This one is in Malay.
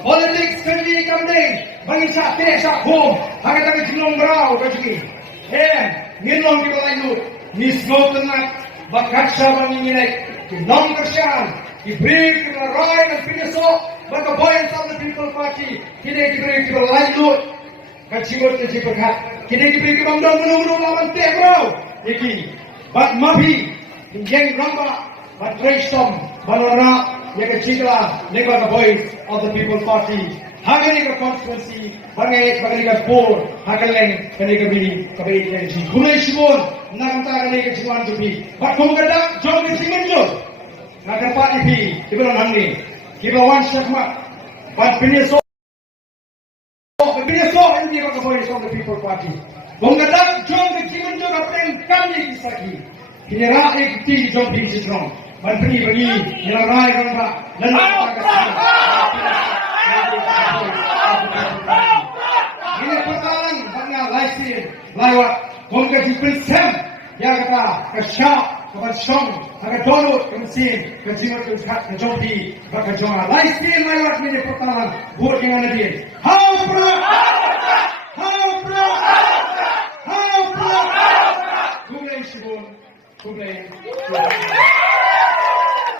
Politics kerja kami bagi sakit sakum harga kami jenong berau bagi nginong kita lalu nisgo tenat bakasya mengingat nong kerjaan diberi kita rai dan pinesok bagi boyan of the People Party kita diberi kita lalu kacimut kejibakat kita diberi kita menunggu lawan tiap berau iki bat mabi jeng ramba bat reisom balora yang keciklah negara voice of the People Party. Hagan negara constituency, bagai negara board, hagan negara bini, kabin yang kecil. Guna isibon, nak antara negara kecilan jubi. Bakum kedak, jom kecilan jom. Nak dapat ipi, ibarat hangi. Kibawan syakmat, bat binesok ini negara voice of the People Party. Bakum kedak, jom kecilan jom, apa yang kami kisaki. Kini rakyat kecil jom bisitron. Menteri bagi yang rai rampak dan ini pertalan banyak laisin lewat kongres presiden yang kata kesyak kebencong agak download kemesin kejimat kejompi kejongan laisin lewat ini pertalan buat yang mana dia haupra Google Shibun Google